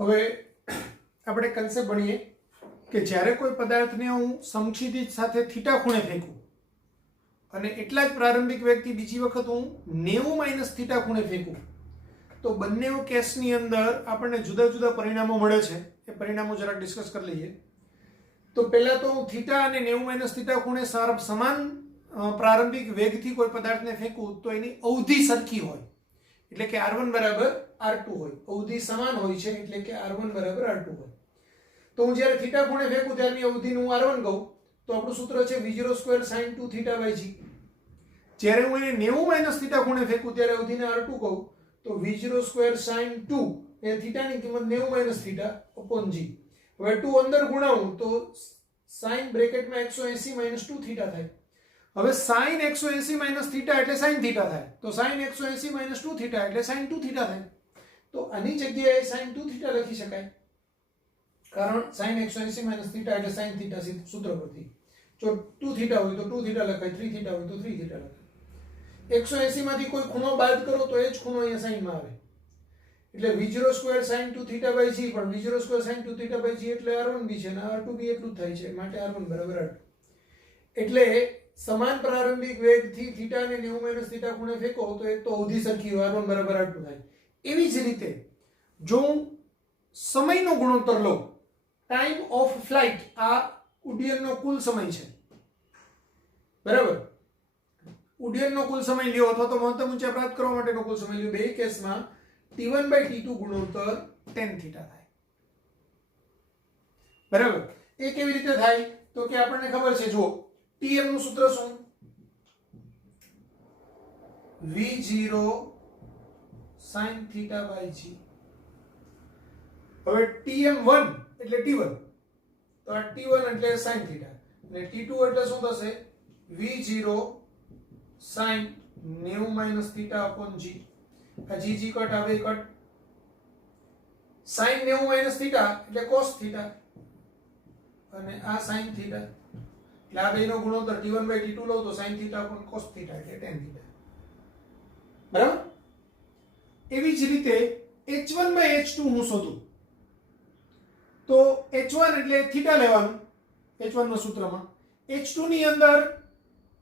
હવે આપણે કન્સેપ્ટ ભણીએ કે જ્યારે કોઈ પદાર્થને હું સમક્ષિતિજ સાથે થીટા ખૂણે ફેંકું અને એટલા જ પ્રારંભિક વેગથી બીજી વખત હું 90 માઇનસ થીટા ખૂણે ફેંકું તો બંને કેસની અંદર આપણને જુદા જુદા પરિણામો મળે છે. એ પરિણામો જરાક ડિસ્કસ કરી લઈએ. તો પહેલા તો હું થીટા અને 90 માઇનસ થીટા ખૂણે સમાન પ્રારંભિક વેગથી કોઈ પદાર્થને ફેંકું તો એની અવધિ સરખી હોય, એટલે કે r1 બરાબર r2 હોય. અવધિ સમાન હોય છે એટલે કે r1 બરાબર r2 હોય. તો હું જ્યારે થીટા ખૂણે ફેંકું ત્યારની અવધિનું હું r1 કહું તો આપણું સૂત્ર છે v0 square sin 2 theta by g. જ્યારે હું એને 90 માઇનસ થીટા ખૂણે ફેંકું ત્યારે અવધિને r2 કહું તો v0 સ્ક્વેર sin 2 એ થીટાની કિંમત 90 માઇનસ થીટા upon g. હવે 2 અંદર ગુણાવું તો sin બ્રેકેટમાં 180 માઇનસ 2 થીટા થાય. હવે sin 180 માઇનસ થીટા એટલે sin થીટા થાય, તો sin 180 માઇનસ 2 થીટા એટલે sin 2 થીટા થાય. તો આની જગ્યાએ sin 2 થીટા લખી શકાય, કારણ sin 180 માઇનસ થીટા એટલે sin થીટા સૂત્ર પરથી. જો 2 થીટા હોય તો 2 થીટા લખાય, 3 થીટા હોય તો 3 થીટા લખાય. 180 માંથી કોઈ ખૂણો બાદ કરો તો એ જ ખૂણો અહીંયા sin માં આવે, એટલે v0 square sin 2 theta by g, પણ v0 square sin 2 theta by g એટલે r1 બી છે અને r2 બી એટલું જ થાય છે, માટે r1 બરાબર r2. એટલે સમાન પ્રારંભિક વેગથી થીટા અને 90 માઇનસ થીટા ખૂણે ફેંકો તો એક તો અવધિ સરખી હોય, r1 બરાબર r2 થાય. એવી જ રીતે જો હું સમયનો ગુણોત્તર લઉં, ટાઈમ ઓફ ફ્લાઇટ, આ ઉડ્ડયનનો કુલ સમય છે, બરાબર. ઉડ્ડયનનો કુલ સમય લ્યો અથવા તો મહત્તમ ઊંચાઈ પ્રાપ્ત કરવા માટેનો કુલ સમય લ્યો, બે કેસમાં t1 બાય t2 ગુણોત્તર tan થીટા થાય, બરાબર. એ કેવી રીતે થાય તો કે આપણને ખબર છે, જો tm નું સૂત્ર શું, v0 sin theta by g. હવે tm1 એટલે t1, તો આ t1 એટલે sin થીટા અને t2 એટલે શું થશે, v0 sin 90 minus theta upon g. આ g કટ આવે કટ, sin 90 માઇનસ થીટા એટલે cos થીટા અને આ sin થીટા, એટલે આ બેનો ગુણોત્તર t1 બાય t2 લો તો sin theta upon cos theta એટલે tan થીટા, બરાબર. એવી જ રીતે h1 બાય h2 હું શોધું તો h1 એટલે થીટા લેવાનું h1 નો સૂત્રમાં, h2 ની અંદર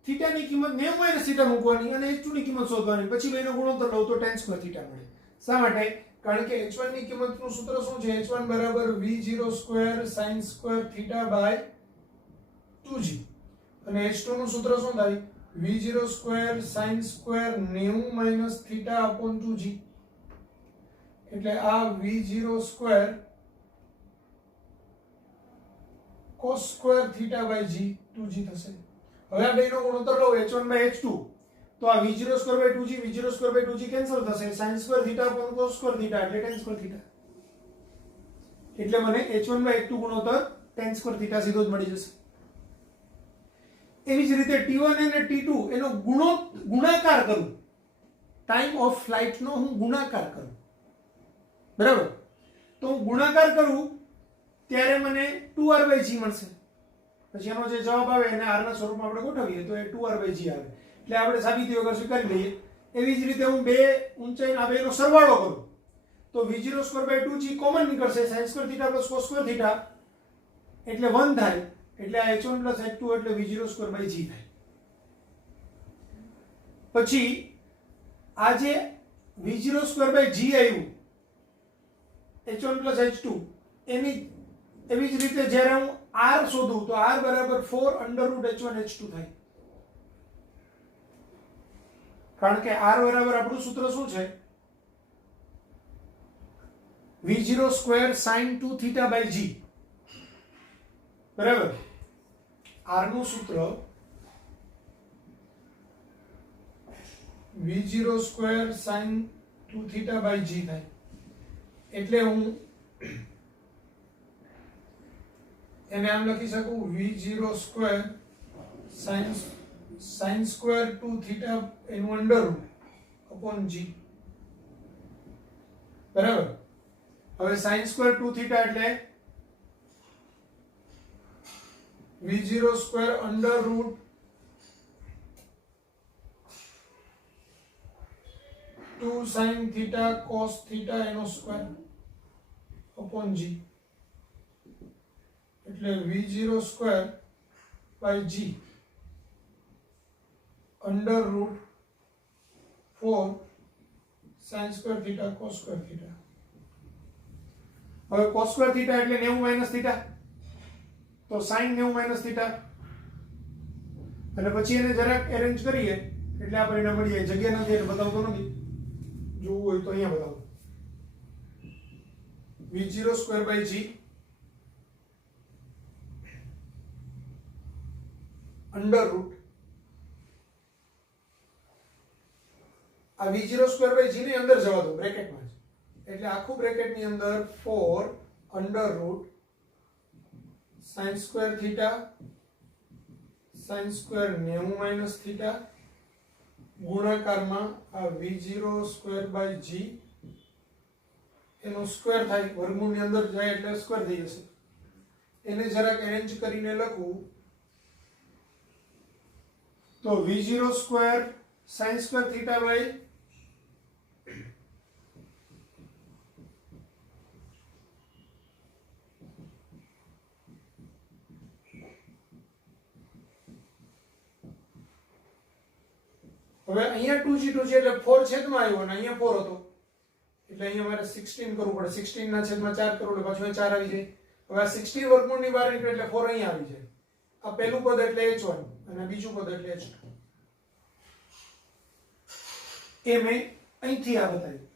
થીટાની કિંમત 90 માઇનસ થીટા મૂકવાની અને h2 ની કિંમત શોધવાની, પછી બેનો ગુણોત્તર લઉં તો tan સ્ક્વેર થીટા મળે. શા માટે? કારણ કે h1 ની કિંમતનું સૂત્ર શું છે, h1 બરાબર v0 square sin square theta by 2g અને h2 નું સૂત્ર શું થાય, v0 square sin square 90 minus theta upon 2g. એટલે આ v0 square cos square theta by g 2g થશે. હવે આ બેનો ગુણોત્તર લો h1 બાય h2 તો આ v0 square by 2g v0 square by 2g cancel થશે, sin square theta upon cos square theta એટલે tan સ્ક્વેર થીટા. એટલે મને h1 બાય h2 ગુણોત્તર tan સ્ક્વેર થીટા સીધો જ મળી જશે. એવી જ રીતે t1 અને t2 એનો ગુણાકાર કરું, ટાઈમ ઓફ ફ્લાઇટ નો હું ગુણાકાર કરું, બરાબર. તો હું ગુણાકાર કરું ત્યારે મને 2r બાય g મળશે. પછી એનો જે જવાબ આવે એને r ના સ્વરૂપમાં આપણે ગોઠવીએ તો એ 2r બાય g આવે, એટલે આપણે સાબિતી વગર સ્વીકારી લઈએ. એવી જ રીતે હું બે ઊંચાઈના આ બેનો સરવાળો કરું તો v0 square by 2g common નીકળશે, sin square theta plus cos square theta એટલે 1 થાય, એટલે આ h1 પ્લસ h2 એટલે v0 સ્ક્વેર બાય g થાય. પછી આ જે v0 સ્ક્વેર બાય g આવ્યું h1 પ્લસ h2 એની એવી જ રીતે જ્યારે હું r શોધું તો r બરાબર 4 અંડર રૂટ h1 h2 થાય, કારણ કે r બરાબર આપણું સૂત્ર શું છે, v0 square sin 2 theta by g, બરાબર. r નું સૂત્ર v0 square sin 2 theta by g થાય. એટલે હું એને આમ લખી શકું, v0 square sin square 2 theta એનું અંડર રૂટ upon g, બરાબર. હવે sin સ્ક્વેર 2 થીટા એટલે v0 square under root 2 sin theta cos theta એનો સ્ક્વેર अपॉन जी એટલે v0 square by g under root 4 sin square theta cos square theta. હવે cos square theta એટલે 90 minus theta, તો sin 90 minus theta, અને પછી એને જરાક arrange કરીએ એટલે આ પરિણામ મળી જાય. જગ્યા નથી એટલે બતાવતો નથી, જોવું હોય તો અહીંયા બતાવો. v0 square by g under root આ v0 સ્ક્વેર બાય g ને અંદર જવા દો બ્રેકેટમાં જ, એટલે આખું બ્રેકેટ ની અંદર 4 under route sin square theta sin square 90 minus theta ગુણાકારમાં આ v0 સ્ક્વેર બાય g એનો સ્ક્વેર થાય, વર્ગમૂળની અંદર જાય એટલે સ્ક્વેર થઈ જશે. એને જરાક એરેન્જ કરીને લખું તો v0 square sin square theta by હવે અહીંયા 2g એટલે 4 છેદમાં આવ્યો અને અહીંયા 4 હતો એટલે અહીંયા મારે 16 કરવું પડે. 16 ના છેદમાં 4 કરવું એટલે પાછું 4 આવી જાય. હવે આ 16 વર્ગમૂળની બહાર નીકળે એટલે 4 અહીંયા આવી જાય. આ પહેલું પદ એટલે h1 અને બીજું પદ એટલે h2. એ મેં અહીંથી આ બતાવ્યું.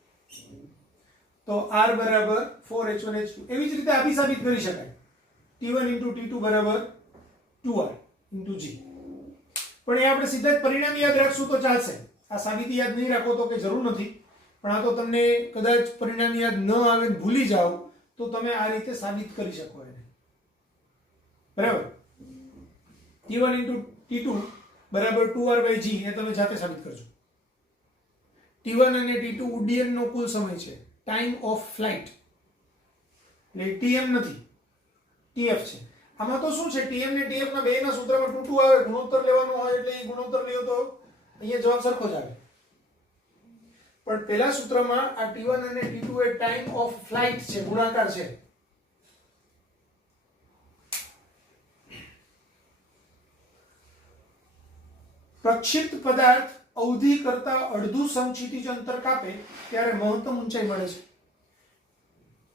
તો r બરાબર 4h1 h2. એવી જ રીતે આ બી સાબિત કરી શકાય. t1 t2 બરાબર 2r g. પણ એ આપણે સીધા જ પરિણામ યાદ રાખશું તો ચાલશે. આ સાબિતી યાદ નહીં રાખો તો કે જરૂર નથી, પણ આ તો તમને કદાચ પરિણામ યાદ ન આવે ને ભૂલી જાઓ તો તમે આ રીતે સાબિત કરી શકો એને. બરાબર. t1 t2 બરાબર 2r/g એ તમે જાતે સાબિત કરજો. t1 અને t2 ઉડ્ડયનનો કુલ સમય છે, ટાઈમ ઓફ ફ્લાઇટ. એટલે tm નથી, tf છે. આમાં તો શું છે, tm ને tf ના બેયના સૂત્રમાં 2 આવે, ગુણોત્તર લેવાનો હોય એટલે એ ગુણોત્તર લ્યો તો અહીંયા જવાબ સરખો જ આવે. પણ પહેલા સૂત્રમાં આ t1 અને t2 A time of flight છે, ગુણાકાર છે. પ્રક્ષિપ્ત પદાર્થ અવધિ કરતા અડધું સમક્ષિતિજ અંતર કાપે ત્યારે મહત્તમ ઊંચાઈ મળે છે.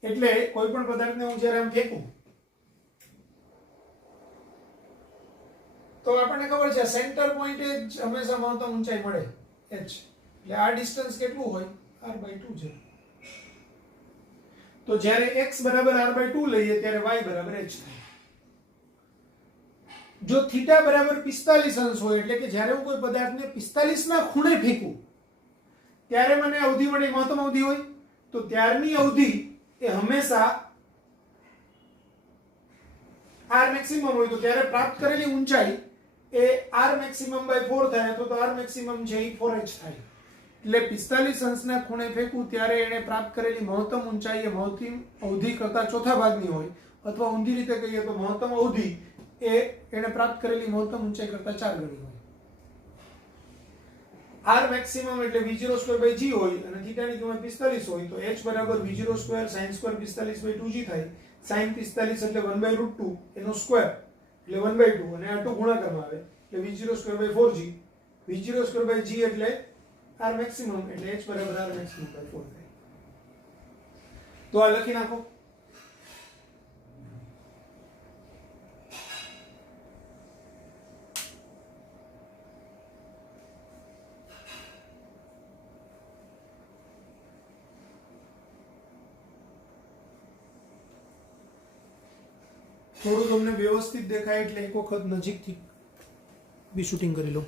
એટલે કોઈ પણ પદાર્થને હું જ્યારે આમ ફેંકું તો આપણને ખબર છે સેન્ટર પોઈન્ટે જ હંમેશા મહત્તમ ઊંચાઈ મળે h. એટલે આ ડિસ્ટન્સ કેટલું હોય, r/2 છે. તો જ્યારે x બરાબર r/2 લઈએ ત્યારે y બરાબર h થાય. જો થીટા બરાબર 45 અંશ હોય એટલે કે જ્યારે હું કોઈ પદાર્થને 45 ના ખૂણે ફેંકું ત્યારે મને અવધિ મળે, મહત્તમ અવધિ હોય, તો ત્યારની અવધિ એ હંમેશા r મેક્સિમમ હોય. તો ત્યારે પ્રાપ્ત કરેલી ઊંચાઈ એ r મેક્સિમમ બાય 4 થાય, તો r મેક્સિમમ છે એ 4h થાય. એટલે 45 અંશના ખૂણે ફેંકું ત્યારે એને પ્રાપ્ત કરેલી મહત્તમ ઊંચાઈ એ મહત્તમ અવધિ કરતા ચોથા ભાગની હોય, અથવા ઊંધી રીતે કહીએ તો મહત્તમ અવધિ એ એને પ્રાપ્ત કરેલી મહત્તમ ઊંચાઈ કરતા 4 ગણી હોય. r મેક્સિમમ એટલે v0 સ્ક્વેર બાય g હોય અને થીટાની કિંમત 45 હોય, તો h બરાબર v0 square sin square 45 by 2g થાય. sin 45 એટલે 1/√2 એનો સ્ક્વેર એટલે 1/2 અને આ 2 ગુણાકારમાં આવે એટલે v0 square by 4g. v0 square by g એટલે r મેક્સિમમ એટલે h બરાબર r મેક્સિમમ બાય 4 થાય. તો આ લખી નાખો. થોડું તમને વ્યવસ્થિત દેખાય એટલે એક વખત નજીકથી બી શૂટિંગ કરી લો.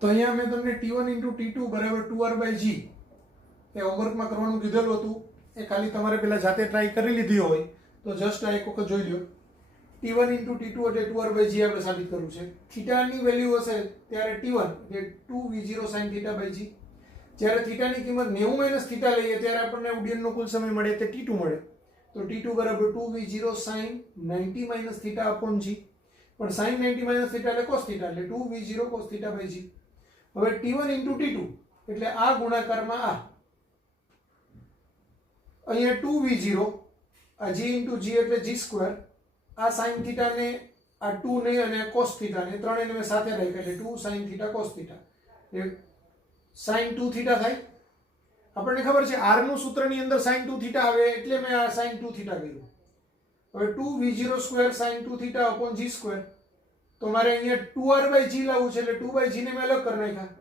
તો અહીંયા મેં તમને T1 × T2 બરાબર 2r/g એ હોમવર્કમાં કરવાનું કીધેલું હતું. એ ખાલી તમારે પહેલા જાતે ટ્રાય કરી લીધી હોય તો જસ્ટ આ એક વખત જોઈ લ્યો. T1 × T2 એટલે 2r/g આપણે સાબિત કરવું છે. થીટાની વેલ્યુ હશે ત્યારે T1 એટલે 2v0 sin θ/g. જ્યારે થીટાની કિંમત 90 - θ લઈએ ત્યારે આપણને ઉડ્ડયનનો કુલ સમય મળે તે T2 મળે. તો T2 બરાબર 2v0 sin 90 - θ/g. પણ sin 90 - θ એટલે cos θ એટલે 2v0 cos θ/g. હવે T1 × T2 એટલે આ ગુણાકારમાં આ અહીંયા 2v0 આ g × g એટલે g². આ sin θ ને આ 2 ને અને cos θ ને ત્રણેયને મેં સાથે રાખ્યા એટલે 2 sin θ cos θ એ sin 2θ થાય. આપણને ખબર છે r નું સૂત્રની અંદર sin 2θ આવે એટલે મેં આ sin 2θ કર્યું. હવે 2v0² sin 2θ g². તો મારે અહીંયા 2r/g લાવવું છે એટલે 2/g ને મેં અલગ કરી નાખ્યા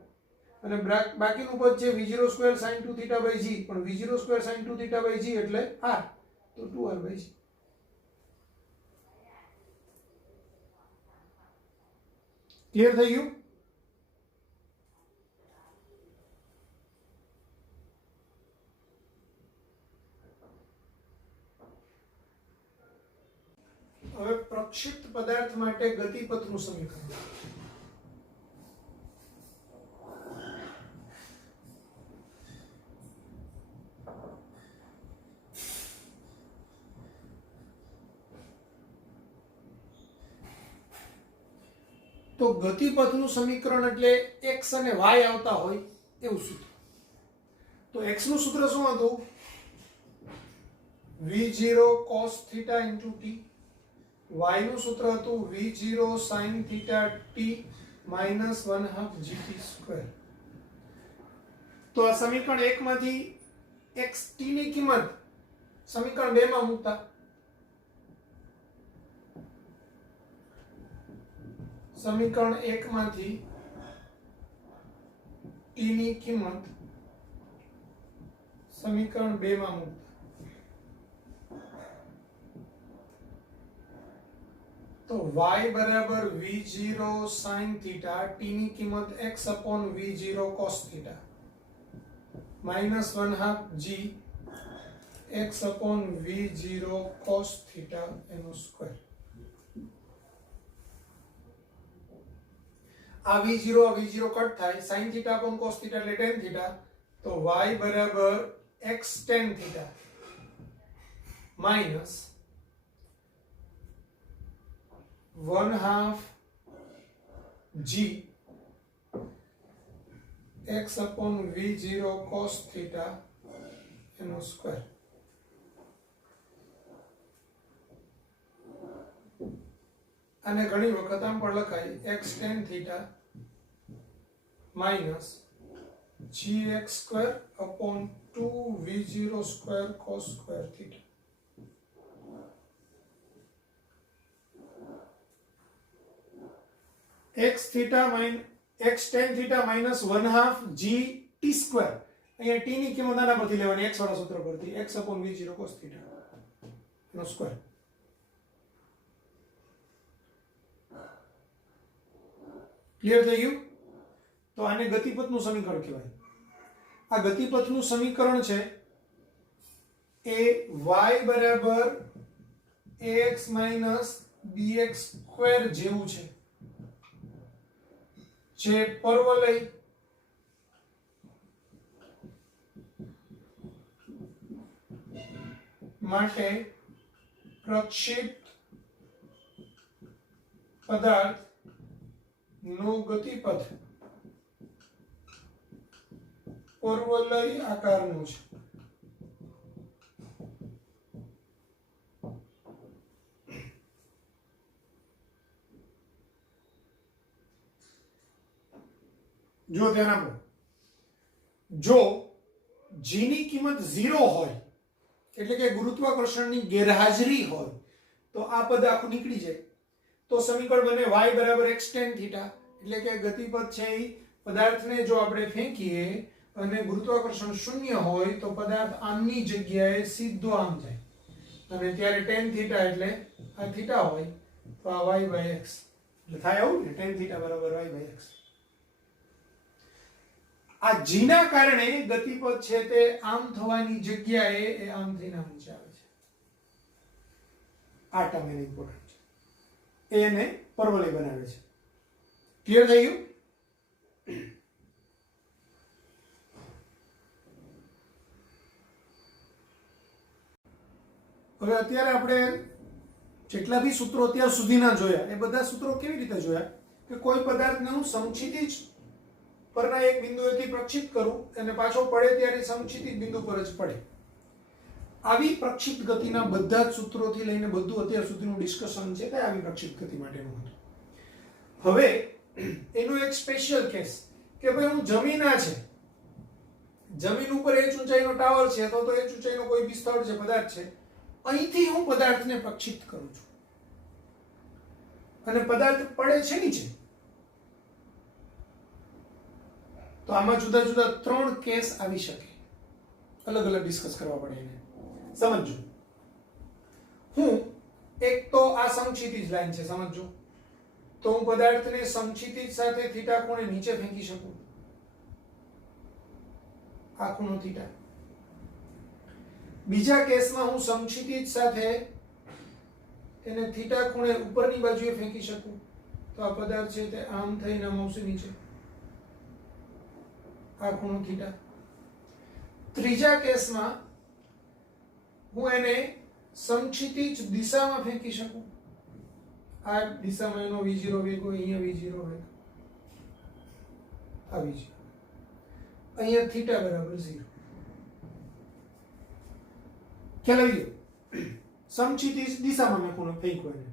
અને બાકીનું પદ છે v0² sin 2θ/g. પણ v0² sin 2θ/g એટલે r, તો 2r/g. ક્લિયર થઈ ગયું? હવે પ્રક્ષિપ્ત પદાર્થ માટે ગતિપથનું સમીકરણ. તો ગતિપથનું સમીકરણ એટલે x અને y આવતા હોય એવું સૂત્ર. તો x નું સૂત્ર શું હતું? v0 cos θ × t. y નું સૂત્ર હતું v0 sin θ t -1/2 gt². તો આ સમીકરણ 1 માંથી x t ની કિંમત સમીકરણ 2 માં મૂકતા સમીકરણ 1 માંથી t ની કિંમત સમીકરણ 2 માં મૂકતા તો y બરાબર v0 sin θ t ની કિંમત x/v0 cos θ -1/2 g x/v0 cos θ એનો સ્ક્વેર. આ v0 કટ થાય sin θ cos θ એટલે tan θ. તો y બરાબર x tan θ minus 1/2 g x/v0 cos θ એનો સ્ક્વેર. અને ઘણી વખત આમ પણ લખાય x tan θ minus gx² / 2v0² cos² θ. x tan θ minus 1/2 g t². અહીંયા t ની કિંમત આના પરથી લેવાની x વાળા સૂત્ર પરથી x/v0 cos θ નો સ્ક્વેર. ક્લિયર થઈ ગયું? તો આને ગતિપથનું સમીકરણ કહેવાય. આ ગતિપથનું સમીકરણ છે એ y બરાબર ax bx² જેવું છે. જે પરવલય માટે પ્રક્ષેપ પદાર્થ નો ગતિપથ પરવલય આકારનું છે. જો ધ્યાન આપો, જો g ની કિંમત 0 હોય એટલે કે ગુરુત્વાકર્ષણની ગેરહાજરી હોય તો આ પદ આખું નીકળી જાય. તો સમીકરણ બને y બરાબર x tan θ એટલે કે ગતિપથ છે એ પદાર્થને જો આપણે ફેંકીએ અને ગુરુત્વાકર્ષણ શૂન્ય હોય તો પદાર્થ આમની જગ્યાએ સીધો આમ જાય અને ત્યારે tan θ એટલે આ થીટા હોય તો આ y/x એટલે થાય આવું ને tan θ બરાબર y/x. આ g ના કારણે ગતિપથ છે તે આમ થવાની જગ્યાએ એ આમ થઈને આમ નીચે આવે છે. આ ટર્મ એને ઇમ્પોર્ટન્ટ છે, એને પરવલય બનાવે છે. ક્લિયર થઈ ગયું? હવે અત્યારે આપણે જેટલા બી સૂત્રો અત્યાર સુધીના જોયા એ બધા સૂત્રો કેવી રીતે જોયા કે કોઈ પદાર્થને હું સમક્ષિતિજ પરના એક બિંદુએથી પ્રક્ષિપ્ત કરું અને પાછો પડે ત્યારે સમક્ષિતિજ બિંદુ પર જ પડે. આવી પ્રક્ષિપ્ત ગતિના બધા જ સૂત્રોથી લઈને બધું અત્યાર સુધીનું ડિસ્કશન છે તે આવી પ્રક્ષિપ્ત ગતિ માટેનું હતું. હવે એનો એક સ્પેશિયલ કેસ કે ભાઈ હું જમીન છે, જમીન ઉપર h ઊંચાઈનો ટાવર છે અથવા તો h ઊંચાઈનો કોઈ બી સ્થળ છે, પદાર્થ છે, અહીંથી હું પદાર્થને પ્રક્ષિપ્ત કરું છું અને પદાર્થ પડે છે નીચે. તો આમાં જુદા જુદા 3 કેસ આવી શકે, અલગ અલગ ડિસ્કસ કરવા પડે એને. સમજો, હું એક તો આ સમક્ષિતિજ લાઈન છે, સમજો, તો હું પદાર્થને સમક્ષિતિજ સાથે થીટા ખૂણે નીચે ફેંકી શકું. આ ખૂણો થીટા. બીજા કેસમાં હું સમક્ષિતિજ સાથે એને થીટા ખૂણે ઉપરની બાજુએ ફેંકી શકું. તો આ પદાર્થ છે તે આમ થઈને આમ આવશે નીચે. આ ખૂણો થીટા. ત્રીજા કેસમાં હું એને સમક્ષિતિજ દિશામાં ફેંકી શકું. આ દિશામાં એનો v0 વેગ હોય, અહીંયા v0 વેગ, આ v0, અહીંયા થીટા બરાબર 0. ખ્યાલ આવી ગયો? સમક્ષિતિજ દિશામાં મેં ખૂણો ફેંક્યો એને.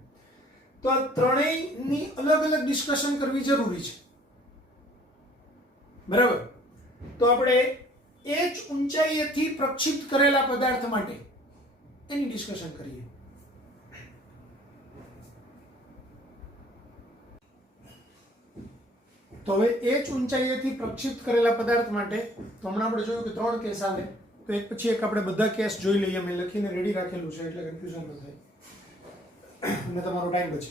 તો આ ત્રણેયની અલગ અલગ ડિસ્કશન કરવી જરૂરી છે, બરાબર? તો આપણે h ઊંચાઈએથી પ્રક્ષિપ્ત કરેલા પદાર્થ માટે એની ડિસ્કશન કરીએ. તો હવે h ઊંચાઈએથી પ્રક્ષિપ્ત કરેલા પદાર્થ માટે તો હમણાં આપણે જોયું કે 3 કેસ આવે, તો એક પછી એક આપણે બધા કેસ જોઈ લઈએ. મેં લખીને રેડી રાખેલું છે એટલે કન્ફ્યુઝન ન થાય અને તમારો ટાઈમ બચે.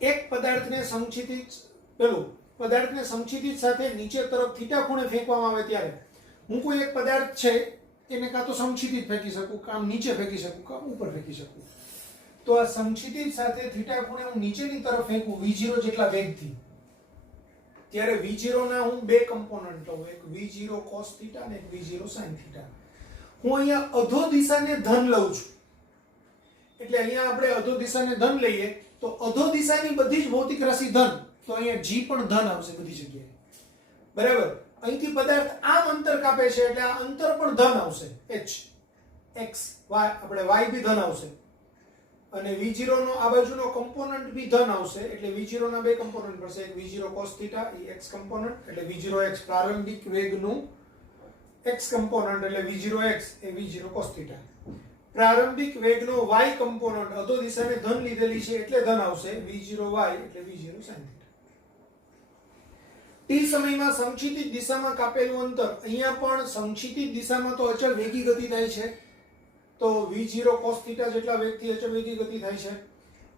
એક પદાર્થને સમક્ષિતિજ, પેલું પદાર્થને સમક્ષિતિજ સાથે નીચે તરફ થીટા ખૂણે ફેંકવામાં આવે ત્યારે હું કોઈ એક પદાર્થ છે એને કાં તો સમક્ષિતિજ ફેંકી શકું, કાં નીચે ફેંકી શકું, કાં ઉપર ફેંકી શકું. તો આ સમક્ષિતિજ સાથે થીટા ખૂણે હું નીચેની તરફ ફેંકું v0 જેટલા વેગથી, ત્યારે v0 ના હું બે કમ્પોનન્ટ લઉં, એક v0 cos θ અને એક v0 sin θ. હું અહીંયા અધો દિશાને ધન લઉં છું, એટલે અહીંયા આપણે અધો દિશાને ધન લઈએ તો અધો દિશાની બધી જ ભૌતિક રાશિ ધન, તો અહીંયા g પણ ધન આવશે બધી જગ્યાએ, બરાબર? અહીંથી પદાર્થ આમ અંતર કાપે છે એટલે આ અંતર પણ ધન આવશે, h x y, આપણે y બી ધન આવશે અને v0 નો આ બાજુનો કમ્પોનન્ટ બી ધન આવશે. એટલે v0 ના બે કમ્પોનન્ટ પડશે, એક v0 cos θ એ x કમ્પોનન્ટ એટલે v0x પ્રારંભિક વેગનું x કમ્પોનન્ટ એટલે v0x એ v0 cos θ. પ્રારંભિક વેગનો y કમ્પોનન્ટ અધો દિશાને ધન લીધેલી છે એટલે ધન આવશે, v0y એટલે v0 sin θ. t સમયમાં સમક્ષિતિજ દિશામાં કાપેલું અંતર, અહીંયા પણ સમક્ષિતિજ દિશામાં તો અચળ વેગી ગતિ થાય છે, તો v0 cos θ જેટલા વેગથી અચળ વેગી ગતિ થાય છે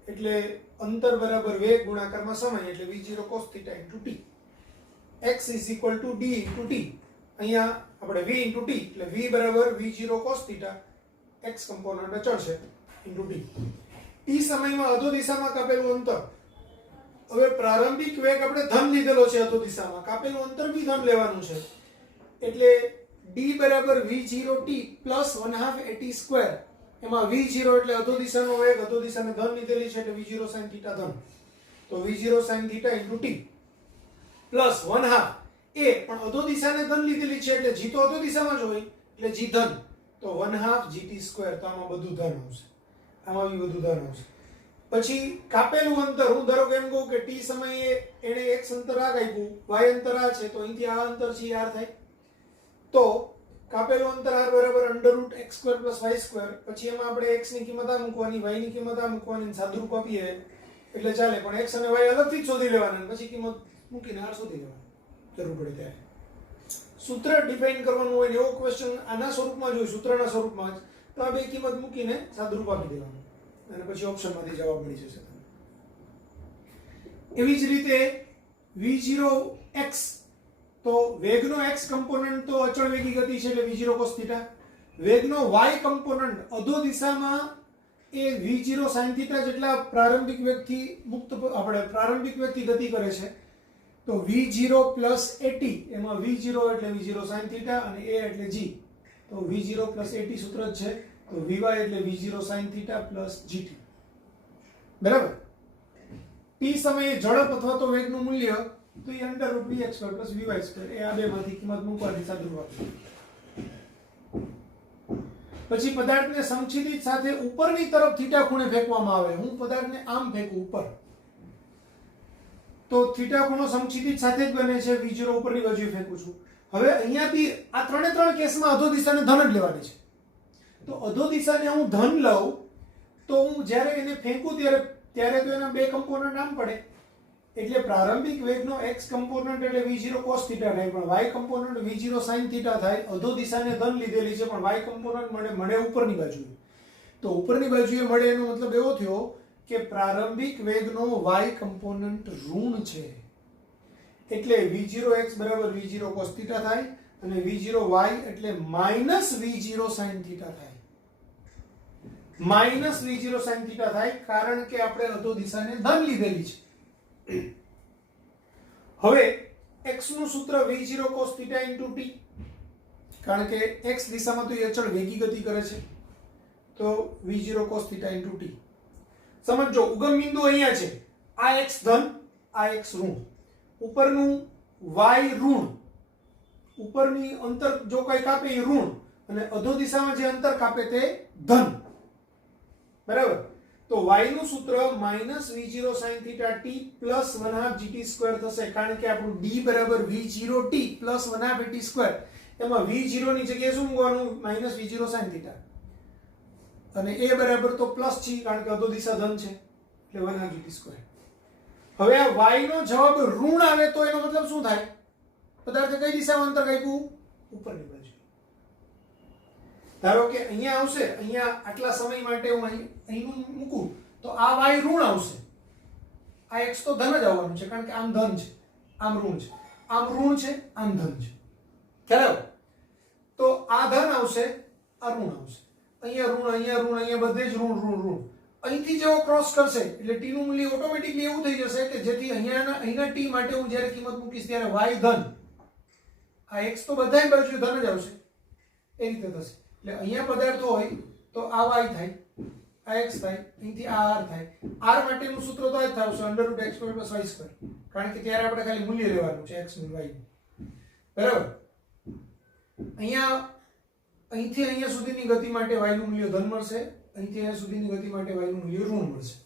એટલે અંતર બરાબર વેગ ગુણાકારમાં સમય એટલે v0 cos θ * t. x = d * t. અહીંયા આપણે v * t એટલે v બરાબર v0 cos θ, x કમ્પોનન્ટ અચળ છે * t. t સમયમાં અધો દિશામાં કાપેલું અંતર, હવે પ્રારંભિક વેગ આપણે ધન લીધેલો છે, અધો દિશામાં કાપેલું અંતર બી ધન લેવાનું છે એટલે d બરાબર v0t પ્લસ 1/2 at². એમાં v0 એટલે અધો દિશાનો વેગ, અધો દિશાને ધન લીધેલી છે એટલે v0 sin θ ધન, તો v0 sin θ * t plus 1/2 a પણ અધો દિશાને ધન લીધેલી છે એટલે g તો અધો દિશામાં જ હોય એટલે g ધન, તો 1/2 gt². તો આમાં બધું ધન આવશે, આમાં બી બધું ધન આવશે. પછી કાપેલું અંતર, હું ધારો કે એમ કહું કે t સમયે એને x અંતર આ આપ્યું, y અંતર આ છે, તો અહીંથી આ અંતર છે r થાય, તો કાપેલું અંતર r બરાબર √x² + y². પછી એમાં આપણે x ની કિંમત આ મૂકવાની, y ની કિંમત આ મૂકવાની, સાદુરૂપ આપીએ એટલે ચાલે, પણ x અને y અલગથી જ શોધી લેવાના, પછી કિંમત મૂકીને r શોધી લેવાની જરૂર પડે ત્યારે. સૂત્ર ડિફાઇન કરવાનું હોય ને એવો ક્વેશ્ચન આના સ્વરૂપમાં જોઈએ, સૂત્રના સ્વરૂપમાં જ, તો આ બે કિંમત મૂકીને સાદુરૂપ આપી દેવાનું અને પછી ઓપ્શનમાંથી જવાબ મળી જશે તમને. એવી જ રીતે v0x તો વેગનો x કમ્પોનન્ટ તો અચળ વેગી ગતિ છે એટલે v0 cos θ, વેગનો y કમ્પોનન્ટ અધો દિશામાં એ v0 sin θ જેટલા પ્રારંભિક વેગથી મુક્ત આપણે પ્રારંભિક વેગથી ગતિ કરે છે, તો v0 at, એમાં v0 એટલે v0 sin θ અને a એટલે g, તો v0 at સૂત્ર જ છે, તો vy એટલે v0 sin θ gt, બરાબર. t સમયે ઝડપ અથવા તો વેગનું મૂલ્ય તો એ √vx2 vy2, એ આ બેમાંથી કિંમત મૂકવાની સાદુરૂપ આપે. પછી પદાર્થને સમછિતિજ સાથે ઉપરની તરફ થીટા ખૂણે ફેંકવામાં આવે. હું પદાર્થને આમ ફેંકું ઉપર, તો થીટા ખૂણો સમછિતિજ સાથે જ બને છે, v0 ઉપરની બાજુએ ફેંકું છું. હવે અહીંયાથી આ ત્રણ કેસમાં અધો દિશાને ધન જ લેવાની છે. તો અધો દિશાને હું ધન લઉં તો હું જ્યારે એને ફેંકું ત્યારે તો એના બે કમ્પોનન્ટ આમ પડે, એટલે પ્રારંભિક વેગનો x કમ્પોનન્ટ એટલે v0 cos θ થાય, પણ y કમ્પોનન્ટ v0 sin θ થાય. અધો દિશાને ધન લીધેલી છે પણ y કમ્પોનન્ટ મળે ઉપરની બાજુએ. તો ઉપરની બાજુએ મળે એનો મતલબ એવો થયો કે પ્રારંભિક વેગનો y કમ્પોનન્ટ ઋણ છે, એટલે v0x બરાબર v0 cos θ થાય અને v0y એટલે -v0 sin θ થાય. -v0 sin θ થાય કારણ કે આપણે અધો દિશાને ધન લીધેલી છે. હવે x નું સૂત્ર v0 cos θ t, કારણ કે x દિશામાં તો એ અચળ વેગી ગતિ કરે છે, તો v0 cos θ t. સમજો ઉગમ બિંદુ અહીંયા છે, આ x ધન આ x ઋણ, ઉપરનું y ઋણ, ઉપરની અંતર જો કઈ કાપે એ ઋણ અને અધો દિશામાં જે અંતર કાપે તે ધન, બરાબર. તો y નું સૂત્ર -v0 sin θ t + 1/2 gt² થશે, કારણ કે આપણું d બરાબર v0 t + 1/2 at², એમાં v0 ની જગ્યાએ શું મૂકવાનું -v0 sin θ, અને a બરાબર તો પ્લસ છે કારણ કે અધો દિશા ધન છે એટલે 1/2 gt². હવે આ y નો જવાબ ઋણ આવે તો એનો મતલબ શું થાય? પદાર્થે કઈ દિશામાં અંતર કાપ્યું? ઉપરની બાજુ. ધારો કે અહીંયા આવશે, અહીંયા આટલા સમય માટે હું અહીંનું મૂકું તો આ y ઋણ આવશે, આ x તો ધન જ આવવાનું છે કારણ કે આમ ધન છે આમ ઋણ છે, આમ ઋણ છે આમ ધન છે, ખ્યાલ? તો આ ધન આવશે આ ઋણ આવશે, અહીંયા ઋણ અહીંયા ઋણ અહીંયા બધે જ ઋણ ઋણ ઋણ. અહીંથી જેવો ક્રોસ કરશે એટલે t નું મૂલ્ય ઓટોમેટિકલી એવું થઈ જશે કે જેથી અહીંના t માટે હું જ્યારે કિંમત મૂકીશ ત્યારે y ધન, આ x તો બધાય બાજુ ધન જ આવશે, એ રીતે થશે. એટલે અહીંયા પદાર્થ હોય તો આ y થાય, આ x થાય, અહીંથી આ r થાય. r માટેનું સૂત્ર તો આ જ થશે √x² + y², કારણ કે ત્યારે આપણે ખાલી મૂલ્ય લેવાનું છે x નું y નું, બરાબર. અહીંથી અહીંયા સુધીની ગતિ માટે y નું મૂલ્ય ધન મળશે, અહીંથી અહીંયા સુધીની ગતિ માટે y નું મૂલ્ય ઋણ મળશે.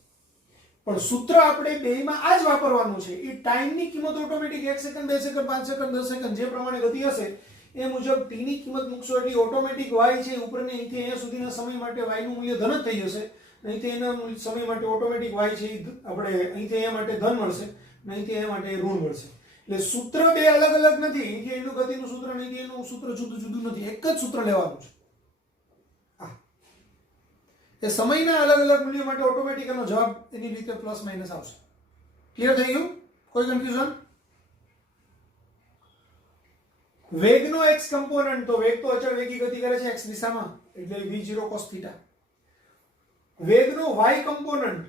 પણ સૂત્ર આપણે બેયમાં આ જ વાપરવાનું છે. એ ટાઈમની કિંમત automatic 1 second 2 second 5 second 10 second જે પ્રમાણે ગતિ હશે એ મુજબ t ની કિંમત મૂકશો એટલે ઓટોમેટિક y છે ઉપરની અહીંથી અહીંયા સુધીના સમય માટે y નું મૂલ્ય ધન જ થઈ જશે, અહીંથી એના સમય માટે ઓટોમેટિક y છે આપણે અહીંથી અહીંયા માટે ધન મળશે અને અહીંથી અહીંયા માટે ઋણ મળશે. એટલે સૂત્ર બે અલગ અલગ નથી, અહીંથી એનું ગતિનું સૂત્ર અને અહીંથી એનું સૂત્ર જુદું જુદું નથી, એક જ સૂત્ર લેવાનું છે. એ સમયના અલગ અલગ મૂલ્યો માટે ઓટોમેટિક એનો જવાબ એની રીતે પ્લસ માઇનસ આવશે. ક્લિયર થઈ ગયું? કોઈ કન્ફ્યુઝન? વેગનો x કમ્પોનન્ટ, તો વેગ તો અચળ વેગી ગતિ કરે છે x દિશામાં એટલે v0 cos θ. વેગનો y કમ્પોનન્ટ,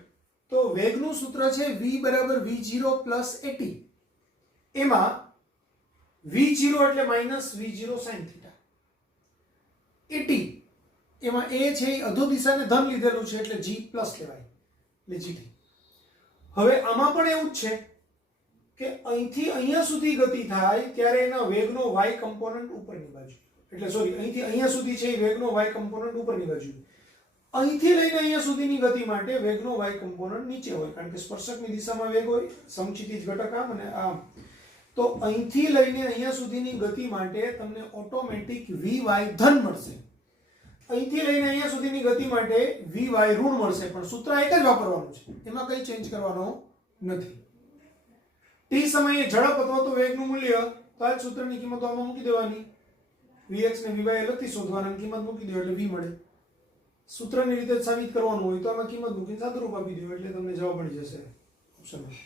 તો વેગનું સૂત્ર છે v બરાબર v0 at, એમાં v0 એટલે -v0 sin θ, at એમાં a છે એ અધો દિશાને ધન લીધેલું છે એટલે g પ્લસ કહેવાય એટલે gt. હવે આમાં પણ એવું જ છે કે અહીંથી અહીંયા સુધી ગતિ થાય ત્યારે એના વેગનો y કમ્પોનન્ટ ઉપરની બાજુ, એટલે સોરી અહીંથી અહીંયા સુધી છે એ વેગનો y કમ્પોનન્ટ ઉપરની બાજુ, અહીંથી લઈને અહીંયા સુધીની ગતિ માટે વેગનો y કમ્પોનન્ટ નીચે હોય કારણ કે સ્પર્શકની દિશામાં વેગ હોય, સમક્ષિતિજ ઘટક આમ અને આમ. તો અહીંથી લઈને અહીંયા સુધીની ગતિ માટે તમને ઓટોમેટિક vy ધન મળશે, અહીંથી લઈને અહીંયા સુધીની ગતિ માટે vy ઋણ મળશે, પણ સૂત્ર એક જ વાપરવાનું છે, એમાં કંઈ ચેન્જ કરવાનો નથી. t સમયે ઝડપ અથવા તો વેગનું મૂલ્ય, તો આ સૂત્રની કિંમત આમાં મૂકી દેવાની, vx ને vy અલગથી શોધવાના, કિંમત મૂકી દો એટલે v મળે. સૂત્રની રીતે સાબિત કરવાનું હોય તો આમાં કિંમત મૂકીને સાદુરૂપ આપી દો એટલે તમને જવાબ મળી જશે ઓપ્શનમાં.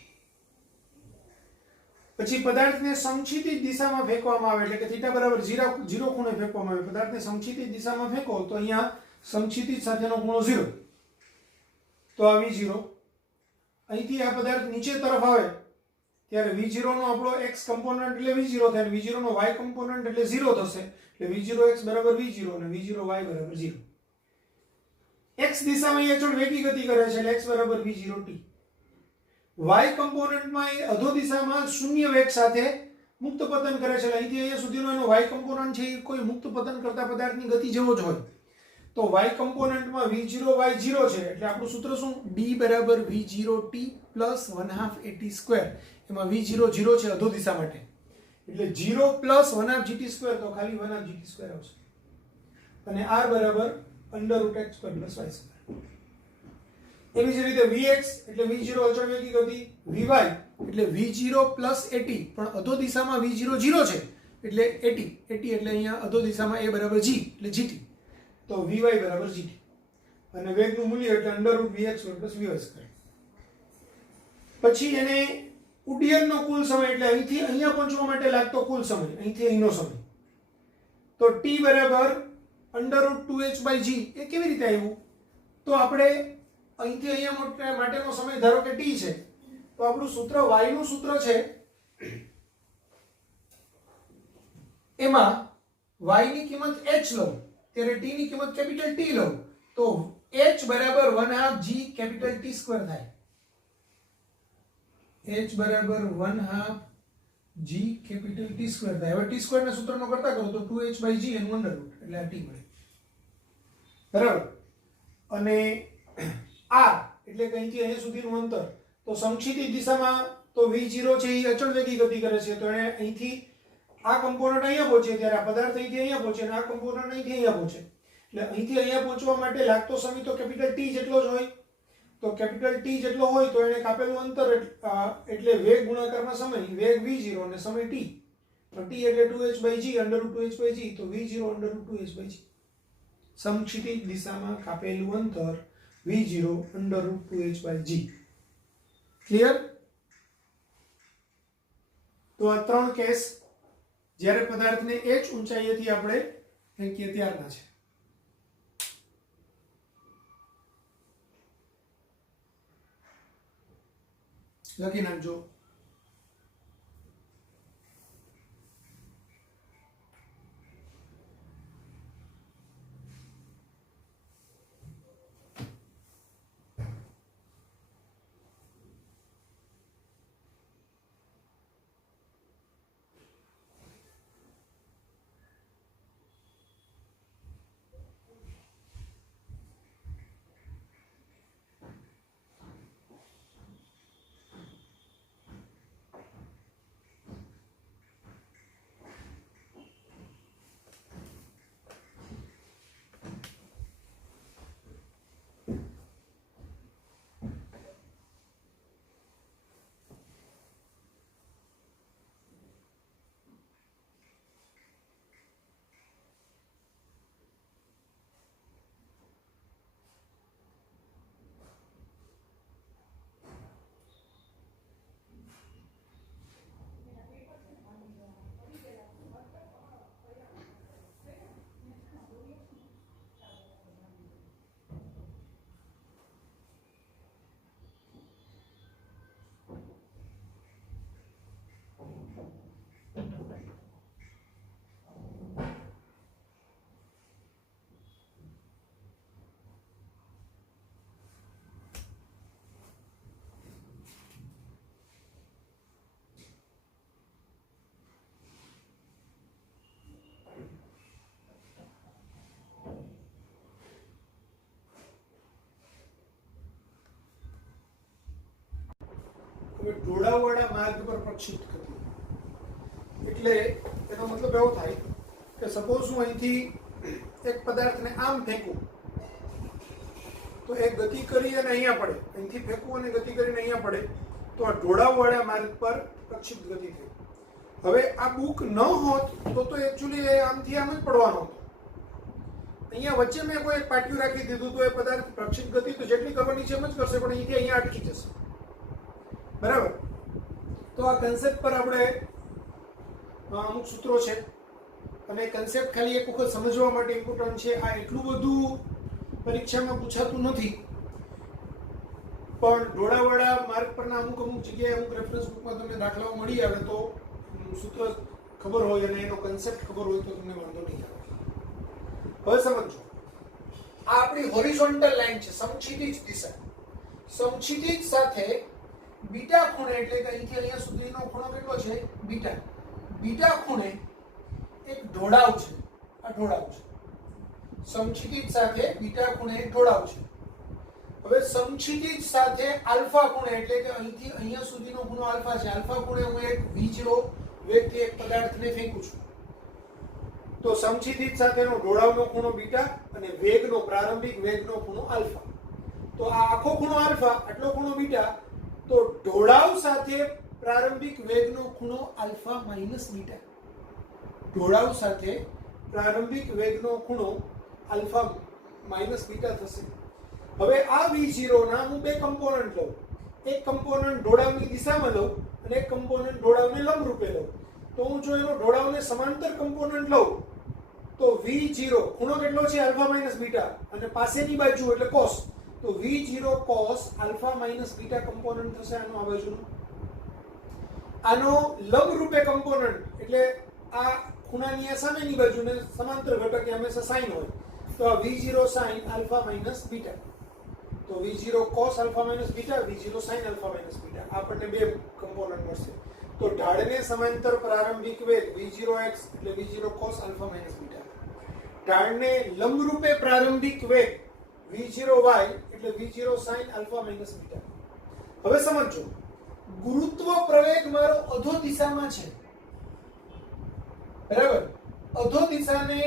પછી પદાર્થને સમક્ષિતિજ દિશામાં ફેંકવામાં આવે એટલે કે θ બરાબર 0 ખૂણે ફેંકવામાં આવે. પદાર્થને સમક્ષિતિજ દિશામાં ફેંકો તો અહીંયા સમક્ષિતિજ સાથેનો ખૂણો 0, તો આ v0. અહીંથી આ પદાર્થ નીચે તરફ આવે ત્યારે v0 નો આપણો x કમ્પોનન્ટ એટલે v0 થાય, v0 નો y કમ્પોનન્ટ એટલે 0 થશે. એટલે v0x બરાબર v0 અને v0y બરાબર 0. x દિશામાં એ અચળ વેગી ગતિ કરે છે એટલે x બરાબર v0t. y કમ્પોનન્ટમાં એ અધો દિશામાં શૂન્ય વેગ સાથે મુક્ત પતન કરે છે એટલે અહીંથી અહીંયા સુધીનો એનો y કમ્પોનન્ટ છે એ કોઈ મુક્ત પતન કરતા પદાર્થની ગતિ જેવો જ હોય. તો y કમ્પોનન્ટમાં v0 y0 છે એટલે આપણું સૂત્ર શું? d બરાબર v0t પ્લસ 1/2at². એમાં v0 0 છે અધો દિશા માટે એટલે 0 પ્લસ 1/2gt², તો ખાલી 1/2gt² આવશે. અને r બરાબર √x² પ્લસ y². એવી જ રીતે vx એટલે v0 અચળ વેગી ગતિ, vy એટલે v0 પ્લસ at, પણ અધો દિશામાં v0 0 છે એટલે at એટલે અહીંયા અધો દિશામાં a બરાબર g એટલે gt, તો vy બરાબર gt. અને વેગનું મૂલ્ય એટલે √vx² પ્લસ vy². પછી એને ઉડ્ડયનનો કુલ સમય એટલે અહીંથી અહીંયા પહોંચવા માટે લાગતો કુલ સમય, અહીંથી અહીંનો સમય, તો t બરાબર √2h/g. એ કેવી રીતે આવ્યું? તો આપણે અહીંથી અહીંયા માટેનો સમય ધારો કે t છે, તો આપણું સૂત્ર y નું સૂત્ર છે એમાં y ની કિંમત h લઉં ત્યારે t ની કિંમત કેપિટલ T લઉં તો h બરાબર 1/2 g કેપિટલ T² થાય. h બરાબર 1/2 g કેપિટલ T² થાય. હવે T² ના સૂત્રનો કરતા કરો તો 2h/g એનું અંડરરૂટ એટલે આ t મળે. બરાબર. અને r એટલે કે અહીંથી અહીંયા સુધીનું અંતર, તો સમક્ષિતિજ દિશામાં તો v0 છે એ અચળ વેગી ગતિ કરે છે, તો એને અહીંથી આ કમ્પોનન્ટ અહીંયા પહોંચે ત્યારે આ પદાર્થ અહીંથી અહીંયા પહોંચે અને આ કમ્પોનન્ટ અહીંથી અહીંયા પહોંચે એટલે અહીંથી અહીંયા પહોંચવા માટે લાગતો સમય તો કેપિટલ T જેટલો જ હોય. તો કેપિટલ T જેટલો હોય તો એને કાપેલું અંતર એટલે વેગ ગુણાકારમાં સમય, વેગ v0 અને સમય t, તો t એટલે 2h/g √2h/g, તો v0 √2h/g. સમક્ષિતિજ દિશામાં કાપેલું અંતર v0 √2h/g. ક્લિયર? તો આ ત્રણ કેસ જ્યારે પદાર્થને h ઊંચાઈએથી આપણે ફેંકીએ ત્યારના છે. લખી નાખજો. હવે ઢોળાવવાળા માર્ગ પર પ્રક્ષિપ્ત ગતિ એટલે એનો મતલબ એવો થાય કે સપોઝ હું અહીંથી એક પદાર્થને આમ ફેંકું તો એ ગતિ કરી અને અહીંયા પડે, અહીંથી ફેંકું અને ગતિ કરીને અહીંયા પડે તો આ ઢોળાવવાળા માર્ગ પર પ્રક્ષિપ્ત ગતિ થઈ. હવે આ બુક ન હોત તો એકચ્યુઅલી એ આમથી આમ જ પડવાનો હતો. અહીંયા વચ્ચે મેં કોઈ એક પાટિયું રાખી દીધું તો એ પદાર્થ પ્રક્ષિપ્ત ગતિ તો જેટલી કરવાની છે એમ જ કરશે, પણ અહીંથી અહીંયા અટકી જશે. બરાબર? તો આ કન્સેપ્ટ પર આપણે અમુક સૂત્રો છે અને કન્સેપ્ટ ખાલી એક વખત સમજવા માટે ઇમ્પોર્ટન્ટ છે. આ એટલું બધું પરીક્ષામાં પૂછાતું નથી, પણ ઢોળાવાળા માર્ક પરના અમુક જગ્યાએ અમુક રેફરન્સ બુકમાં તમને દાખલાઓ મળી આવે તો સૂત્ર ખબર હોય અને એનો કન્સેપ્ટ ખબર હોય તો તમને વાંધો નહીં આવે. હવે સમજો, આ આપણી હોરિઝોન્ટલ લાઈન છે, સમક્ષિતિજ દિશા. સમક્ષિતિજ સાથે બીટા ખૂણે એટલે કે અહીંથી અહીંયા સુધીનો ખૂણો કેટલો છે? બીટા. બીટા ખૂણે એક ઢોળાવ છે. આ ઢોળાવ છે. સમક્ષિતિજ સાથે બીટા ખૂણે એક ઢોળાવ છે. હવે સમક્ષિતિજ સાથે આલ્ફા ખૂણે એટલે કે અહીંથી અહીંયા સુધીનો ખૂણો આલ્ફા છે. આલ્ફા ખૂણે હું એક v0 વેગથી એક પદાર્થને ફેંકું છું. તો સમક્ષિતિજ સાથેનો ઢોળાવનો ખૂણો બીટા અને વેગનો પ્રારંભિક વેગનો ખૂણો આલ્ફા. તો આ આખો ખૂણો આલ્ફા, આટલો ખૂણો બીટા. તો ઢોળાવ સાથે પ્રારંભિક વેગનો ખૂણો આલ્ફા માઇનસ બીટા. ઢોળાવ સાથે પ્રારંભિક વેગનો ખૂણો આલ્ફા માઇનસ બીટા થશે. હવે આ v0 ના હું બે કમ્પોનન્ટ લઉં. એક કમ્પોનન્ટ ઢોળાવની દિશામાં લઉં અને એક કમ્પોનન્ટ ઢોળાવને લંબ રૂપે લઉં. તો હું જો એનો ઢોળાવને સમાંતર કમ્પોનન્ટ લઉં તો v0 ખૂણો કેટલો છે? આલ્ફા માઇનસ બીટા, અને પાસેની બાજુ એટલે cos. તો v0 cos alpha minus beta component થશે આનો આ બાજુનો. આનો લંબ રૂપે કમ્પોનન્ટ એટલે આ ખૂણાની આ સામેની બાજુને સમાંતર ઘટક એ હંમેશા sin હોય. તો આ v0 sin alpha minus beta. તો v0 cos alpha minus beta, v0 sin alpha minus beta. આપણને બે કમ્પોનન્ટ મળશે. તો ઢાળને સમાંતર પ્રારંભિક વેગ v0x એટલે v0 cos alpha minus beta. ઢાળને લંબરૂપે પ્રારંભિક વેગ v0y એટલે v0 sin alpha minus beta. હવે સમજો, ગુરુત્વ પ્રવેગ મારો અધો દિશામાં છે, બરાબર? અધો દિશાને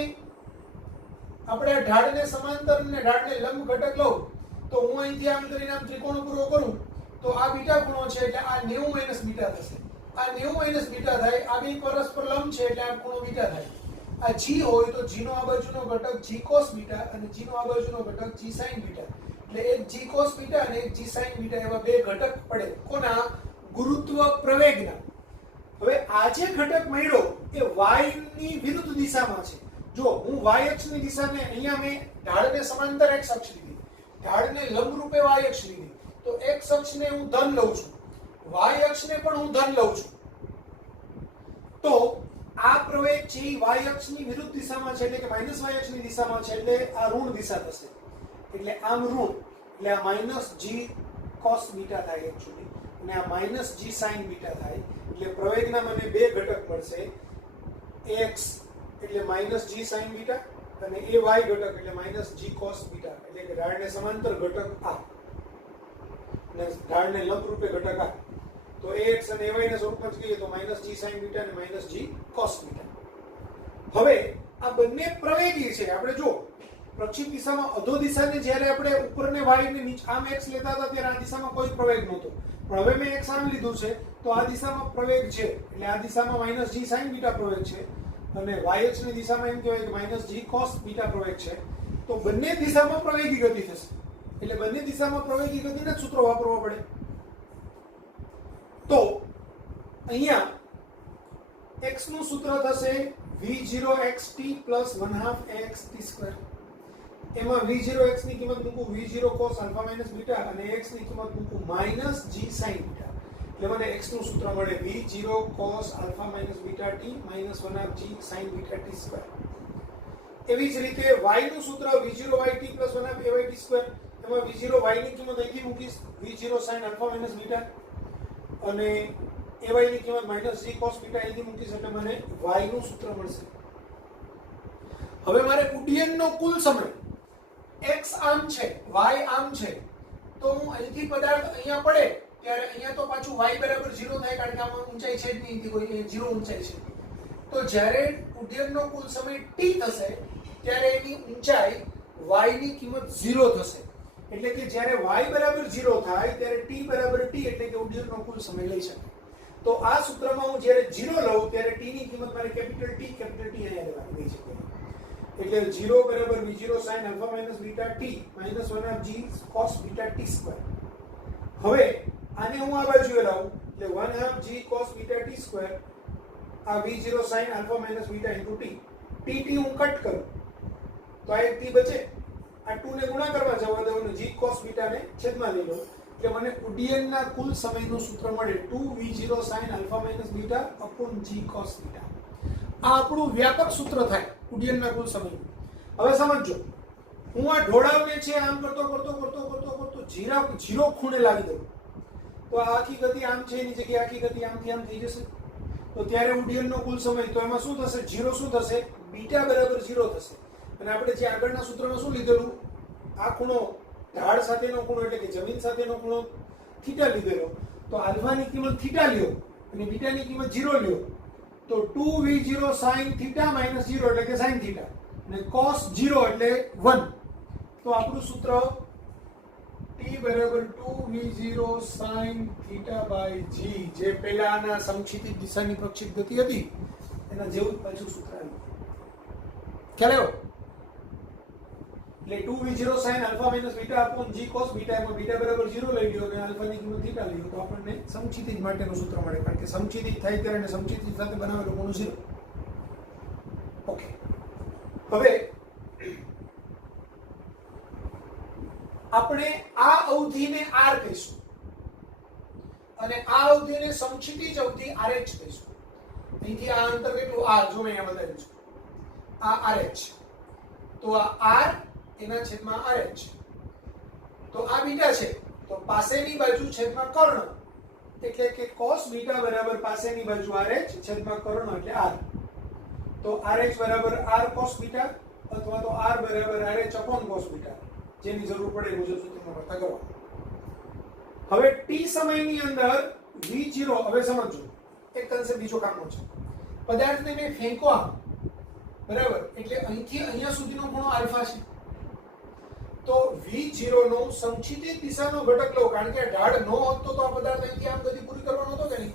આપણે ઢાળને સમાંતર અને ઢાળને લંબ ઘટક લઉં તો હું અહીંથી આમ કરીને આમ ત્રિકોણ પૂરો કરું તો આ બીટા ખૂણો છે એટલે આ 90 માઇનસ બીટા થશે. આ 90 માઇનસ બીટા થાય. આ બે પરસ્પર લંબ છે એટલે આ ખૂણો બીટા થાય. આ g હોય તો g નો આ બાજુનો ઘટક g cos બીટા અને g નો આ બાજુનો ઘટક g sin બીટા. એટલે એક g cos બીટા અને એક g sin બીટા એવા બે ઘટક પડે. કોના? ગુરુત્વ પ્રવેગના. હવે આ જે ઘટક મળ્યો એ y ની વિરુદ્ધ દિશામાં છે. જો હું y અક્ષની દિશાને અહીંયા મેં ઢાળને સમાંતર x અક્ષ લીધી, ઢાળને લંબ રૂપે y અક્ષ લીધી. તો x અક્ષને હું ધન લઉં છું, y અક્ષને પણ હું ધન લઉં છું. તો આ પ્રવેગ છે y અક્ષની વિરુદ્ધ દિશામાં છે એટલે કે માઈનસ y અક્ષની દિશામાં છે એટલે આ ઋણ દિશા થશે. એટલે આમ ઋણ એટલે આ માઈનસ g cos બીટા થાય એકચ્યુઅલી, અને આ માઈનસ g sin બીટા થાય. એટલે પ્રવેગના મને બે ઘટક મળશે. x એટલે માઈનસ g sin બીટા અને એ y ઘટક એટલે માઈનસ g cos બીટા. એટલે કે ઢાળને સમાંતર ઘટક આ અને ઢાળને લંબ રૂપે ઘટક આ. તો ax અને ay ના સ્વરૂપમાં જ કહીએ તો માઈનસ g sin બીટા અને માઈનસ g cos બીટા. હવે આ બંને પ્રવેગી છે. આપણે જો પ્રક્ષિપ્ત દિશામાં અધો દિશાને જ્યારે આપણે ઉપરને y ને નીચે આમ x લેતા હતા ત્યારે આ દિશામાં કોઈ પ્રવેગ નહોતો, પણ હવે મેં x આમ લીધું છે તો આ દિશામાં પ્રવેગ છે. એટલે આ દિશામાં માઈનસ g sin બીટા પ્રવેગ છે અને y અક્ષની દિશામાં એમ કહેવાય કે માઈનસ g cos બીટા પ્રવેગ છે. તો બંને દિશામાં પ્રવેગી ગતિ થશે. એટલે બંને દિશામાં પ્રવેગી ગતિના સૂત્રો વાપરવા પડે. તો અહીંયા x નું સૂત્ર થશે v0xt + 1/2xt². એમાં v0x ની કિંમત મૂકું v0 cos alpha minus beta અને x ની કિંમત મૂકું માઈનસ g sin બીટા. એટલે મને x નું સૂત્ર મળે v0 cos alpha minus beta t minus 1/2g sin beta t². એવી જ રીતે y નું સૂત્ર v0yt + 1/2ayt². એમાં v0y ની કિંમત અહીંથી મૂકીશ v0 sin alpha minus beta અને ay ની કિંમત માઈનસ g cos બીટા અહીંથી મૂકીશ એટલે મને y નું સૂત્ર મળશે. હવે મારે ઉડ્ડયનનો કુલ સમય x આમ છે y આમ છે તો હું અહીંથી પદાર્થ અહીંયા પડે ત્યારે અહીંયા તો પાછું y બરાબર 0 થાય કારણ કે આમાં ઊંચાઈ છે જ નહીં, કોઈ 0 ઊંચાઈ છે. તો જ્યારે ઉડ્ડયનનો કુલ સમય t થશે ત્યારે એની ઊંચાઈ y ની કિંમત 0 થશે. એટલે કે જ્યારે y બરાબર 0 થાય ત્યારે t બરાબર t એટલે કે ઉડ્ડયનનો કુલ સમય લઈ શકાય. તો આ સૂત્રમાં હું જ્યારે 0 લઉં ત્યારે t ની કિંમત મારે કેપિટલ T અહીંયા લેવાની ગઈ છે. એટલે 0 બરાબર v0 sin alpha minus beta t minus 1/2g cos beta t². હવે આને હું આ બાજુએ લાવું એટલે 1/2 g cos beta t square આ v0 sin alpha minus beta into t t હું કટ કરું તો આ એક t બચે, આ 2 ને ગુણાકારમાં જવા દઉં અને g cos બીટા ને છેદમાં લઈ લો એટલે મને ઉડ્ડયનના કુલ સમયનું સૂત્ર મળે 2v0 sin alpha minus beta upon g cos beta. આ આપણું વ્યાપક સૂત્ર થાય ઉડ્ડયનના કુલ સમયનું. હવે સમજો, હું આ ઢોળાવને છે આમ કરતો જીરો ખૂણે લાવી દઉં તો આ આખી ગતિ આમ છે એની જગ્યાએ આખી ગતિ આમથી આમ થઈ જશે. તો ત્યારે ઉડ્ડયનનો કુલ સમય તો એમાં શું થશે? જીરો શું થશે? બીટા બરાબર 0 થશે. અને આપણે જે આગળના સૂત્રમાં શું લીધેલું? આ ખૂણો ઢાળ સાથેનો ખૂણો એટલે કે જમીન સાથેનો ખૂણો થીટા લીધેલો. તો આલ્ફાની કિંમત થીટા લ્યો અને બીટાની કિંમત 0 લ્યો તો 2v0 sin થીટા માઈનસ 0 એટલે કે sin થીટા અને cos 0 એટલે 1. તો આપણું સૂત્ર t બરાબર 2v0 sin theta by g જે પહેલાના સમક્ષિતિજ દિશાની પ્રક્ષેપ ગતિ હતી એના જેવું પાછું સૂત્ર આવ્યું. ખ્યાલ આવ્યો? એટલે 2v0 sin alpha minus beta upon g cos beta એમાં બીટા બરાબર 0 લઈ લ્યો અને આલ્ફાની કિંમત થીટા લઈ લો તો આપણને સમક્ષિતિજ માટેનું સૂત્ર મળે, કારણ કે સમક્ષિતિજ થાય ત્યારે અને સમક્ષિતિજ સાથે બનાવેલું કોનું 0. ઓકે, હવે આપણે આ અવધિને r કહીશું અને આ અવધિને સમક્ષિતિજ અવધિ rh કહીશું. અહીંથી આ અંતર કેટલું? r, જો મેં અહીંયા બતાવ્યું છે, આ rh. તો આ r એના છેદમાં rh. તો આ બીટા છે તો પાસેની બાજુ છેદમાં કર્ણ એટલે કે cos બીટા બરાબર પાસેની બાજુ rh છેદમાં કર્ણ એટલે r. તો rh બરાબર r cos બીટા અથવા તો r બરાબર rh અપોન cos બીટા, જેની જરૂર પડે એ મુજબ સૂત્રમાં ભરતા કરવા. હવે t સમયની અંદર v0, હવે સમજો એક કન્સેપ્ટ બીજો કામનો છે. પદાર્થને મેં ફેંકો આમ, બરાબર, એટલે અહીંથી અહીંયા સુધીનો ખૂણો આલ્ફા છે. તો v0 નો સમક્ષિતિજ દિશાનો ઘટક લો, કારણ કે ઢાળ ન હોત તો આ પદાર્થ અહીંથી આમ ગતિ પૂરી કરવાનો હતો કે નહીં.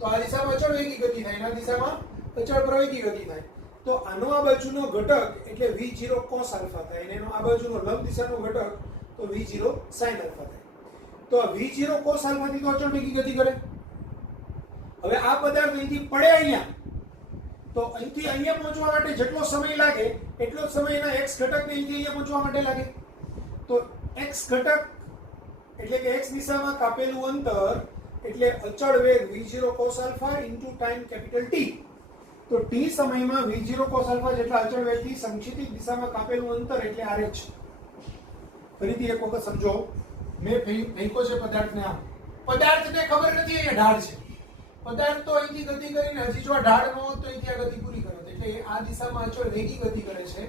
તો આ દિશામાં અચળ વેગી ગતિ થાય, એના દિશામાં અચળ પ્રવેગી ગતિ થાય. તો આનો આ બાજુનો ઘટક એટલે v0 cos આલ્ફા થાય અને એનો આ બાજુનો લંબ દિશાનો ઘટક તો v0 sin આલ્ફા થાય. તો આ v0 cos આલ્ફા થી તો અચળ વેગી ગતિ કરે. હવે આ પદાર્થ અહીંથી પડે અહીંયા, તો અહીંથી અહીંયા પહોંચવા માટે જેટલો સમય લાગે એટલો જ સમય એના x ઘટકને અહીંથી અહીંયા પહોંચવા માટે લાગે. તો x ઘટક એટલે કે x દિશામાં કાપેલું અંતર એટલે અચળ વેગ v0 cos alpha into time capital T. તો t સમયમાં v0 cos આલ્ફા જેટલા અચળ વેગથી સમક્ષિતિજ દિશામાં કાપેલું અંતર એટલે rh. ફરીથી એક વખત સમજો, મેં ફેંકો છે પદાર્થને આમ, પદાર્થને ખબર નથી અહીંયા ઢાળ છે, પદાર્થ તો અહીંથી ગતિ કરીને હજી જો ઢાળ ન હોત તો અહીંથી આ ગતિ પૂરી કરે. એટલે આ દિશામાં અચળ વેગી ગતિ કરે છે,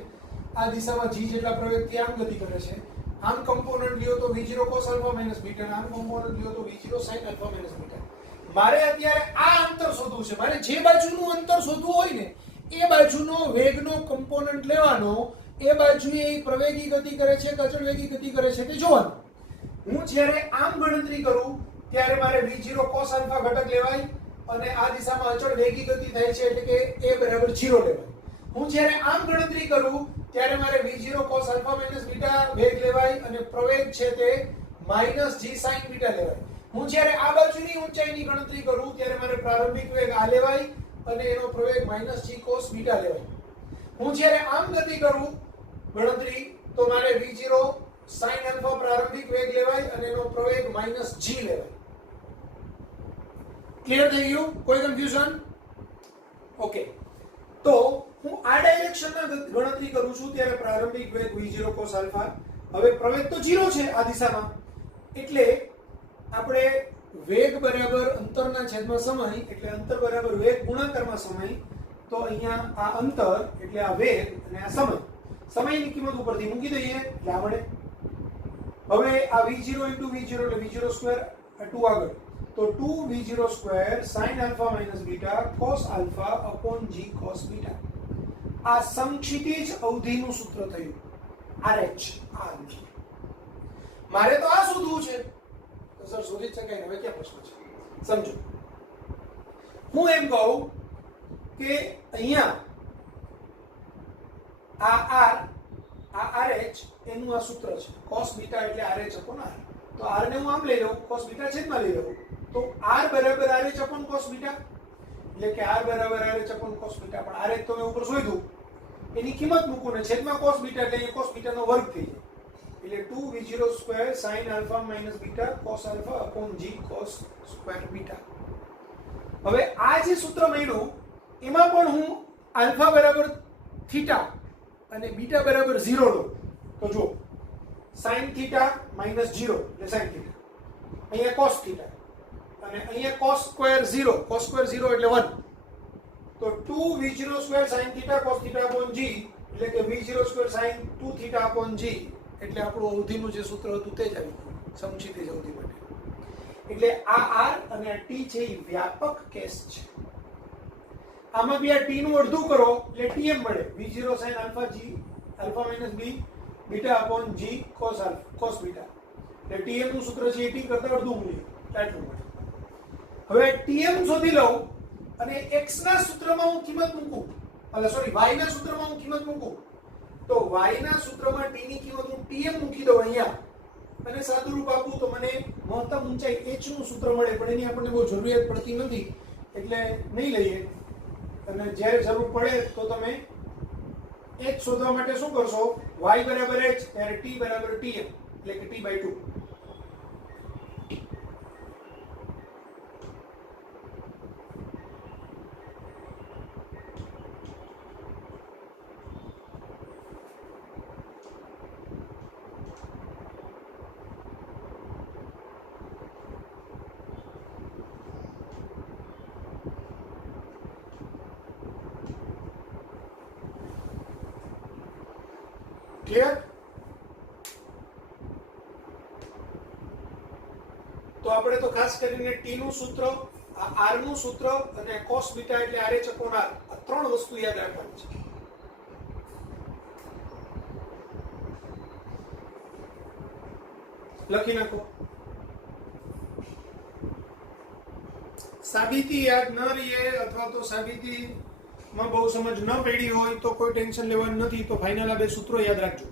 આ દિશામાં g જેટલા પ્રવેગથી આમ ગતિ કરે છે. આમ કમ્પોનન્ટ લ્યો તો v0 cos alpha minus beta, આમ કમ્પોનન્ટ લ્યો તો v0 sin alpha minus beta. મારે અત્યારે આ અંતર શોધવું છે. મારે જે બાજુનું અંતર શોધવું હોય ને એ બાજુનો વેગનો કમ્પોનન્ટ લેવાનો, એ બાજુએ પ્રવેગી ગતિ કરે છે કે અચળ વેગી ગતિ કરે છે તે જોવાનું. હું જ્યારે આમ ગણતરી કરું ત્યારે મારે v0 cos આલ્ફા ઘટક લેવાય અને આ દિશામાં અચળ વેગી ગતિ થાય છે એટલે કે a બરાબર 0 લેવાય. હું જ્યારે આમ ગણતરી કરું ત્યારે મારે v0 cos alpha minus beta વેગ લેવાય અને પ્રવેગ છે તે -g sin બીટા લેવાય. હું જ્યારે આ બાજુની ઊંચાઈની ગણતરી કરું ત્યારે મારે પ્રારંભિક વેગ આ લેવાય અને એનો પ્રવેગ -g cos બીટા લેવાય. હું જ્યારે આમ ગતિ કરું ગણતરી તો મારે v0 sin આલ્ફા પ્રારંભિક વેગ લેવાય અને એનો પ્રવેગ -g લેવાય. ક્લિયર થઈ ગયું? કોઈ કન્ફ્યુઝન? ઓકે, તો હું આ ડાયરેક્શનમાં ગણતરી કરું છું ત્યારે પ્રારંભિક વેગ v0 cos આલ્ફા, હવે પ્રવેગ તો 0 છે આ દિશામાં, એટલે આપણે વેગ બરાબર અંતરના છેદમાં સમય એટલે અંતર બરાબર વેગ ગુણાકારમાં સમય. તો અહીંયા આ અંતર એટલે આ વેગ અને આ સમય, સમયની કિંમત ઉપરથી મૂકી દઈએ એટલે આ મળે. હવે આ v0 * v0 એટલે v0 સ્ક્વેર 2 આગળ, તો 2v0 square sin alpha minus beta cos alpha upon g cos beta. આ સમક્ષિતિજ અવધિનું સૂત્ર થયું rh. મારે તો આ શોધવું છે તો સર શોધી શકાય. હવે ક્યાં પ્રશ્ન છે? સમજો, હું એમ કહું કે અહીંયા આ r આ rh એનું આ સૂત્ર છે cos બીટા એટલે rh અપોન r. તો r ને હું આમ લઈ લઉં, cos બીટા છેદમાં લઈ લઉં તો r બરાબર RH upon cos બીટા, એટલે કે r બરાબર RH upon cos બીટા. પણ RH તો મેં ઉપર શોધ્યું, એની કિંમત મૂકું ને છેદમાં cos બીટા એટલે અહીંયા cos બીટા નો વર્ગ થઈ જાય, એટલે 2v02 sin alpha minus beta cos alpha upon g cos square beta. હવે આ જે સૂત્ર મળ્યું એમાં પણ હું આલ્ફા બરાબર થીટા અને બીટા બરાબર 0 લો તો જો sin થીટા minus 0 એટલે sin થીટા, અહીંયા cos થીટા અને અહીંયા cos સ્ક્વેર 0, cos સ્ક્વેર 0 એટલે 1, તો 2v02 sin theta cos theta upon g એટલે કે v02 sin 2 theta upon g, એટલે આપણું અવધિનું જે સૂત્ર હતું તે જ આવી ગયું સમછીતી અવધિ માટે. એટલે આ r અને આ t છે એ વ્યાપક કેસ છે. આમાં બી આ t નું અડધું કરો એટલે tm મળે, v0 sin alpha g alpha minus b beta upon g cos alpha cos beta, એટલે tm નું સૂત્ર છે એ t કરતા અડધું મૂલ્ય એટલું મળે. હવે tm શોધી લઉં અને x ના સૂત્રમાં હું કિંમત મૂકું, સોરી y ના સૂત્રમાં હું કિંમત મૂકું, તો y ના સૂત્રમાં t ની કિંમત હું tm મૂકી દઉં અહીંયા અને સાદુરૂપ આપું તો મને મહત્તમ ઊંચાઈ h નું સૂત્ર મળે, પણ એની આપણને બહુ જરૂરિયાત પડતી નથી એટલે નહીં લઈએ. અને જ્યારે જરૂર પડે તો તમે h શોધવા માટે શું કરશો, y બરાબર h ત્યારે t બરાબર tm એટલે કે t/2. ક્લિયર? તો આપણે તો ખાસ કરીને t નું સૂત્ર, આ r નું સૂત્ર અને cos બીટા એટલે RH upon r, આ ત્રણ વસ્તુ યાદ રાખવાની છે. લખી નાખો. સાબિતી યાદ ન રહીએ અથવા તો સાબિતી માં બહુ સમજ ન પડી હોય તો કોઈ ટેન્શન લેવાનું નથી, તો ફાઇનલ આ બે સૂત્રો યાદ રાખજો.